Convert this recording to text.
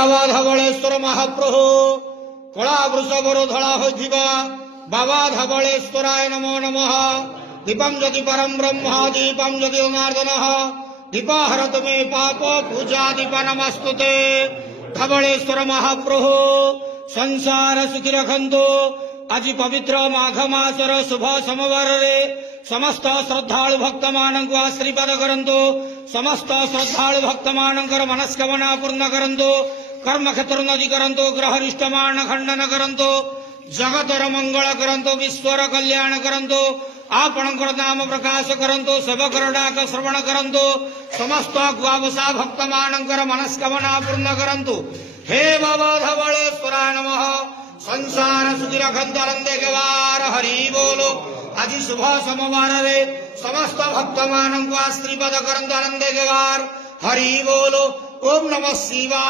बाबा धवलेश्वर महाप्रभु कला वृषभर धड़ा होइथिबा बाबा धवलेश्वराय नमो नमः। दीपम ज्योति परम ब्रह्म दीपम ज्योति जनार्दन दीपाहरत मे पाप पूजा दीप नमस्तुते। धवलेश्वर महाप्रभु संसार सुखी रखंतु। आज पवित्र माघ मासर शुभ सोमवार रे समस्त श्रद्धालु भक्त मानक आशीर्वाद करंतु। समस्त श्रद्धालु भक्त मानकर मनस्कामना पूर्ण करंतु। कर्म क्षेत्र नदी करंतु। ग्रहरिष्ट मान खंडन करंतु। जगतर मंगल करंतु। विश्वर कल्याण करंतु। आपणकर नाम प्रकाश करंतु। सेवकर डाक श्रवण करंतु। समस्त गुआवसा भक्त मानकर मनस्कामना पूर्ण करंतु। हे बाबा धवलेश्वराय नमः। संसार सुखी रखंतु आनंदे के वार हरि बोलो। आज शुभ सोमवार रे समस्त भक्त मानक आशीर्वाद करंतु आनंदे के वार हरि बोलो। ओम नमः शिवाय।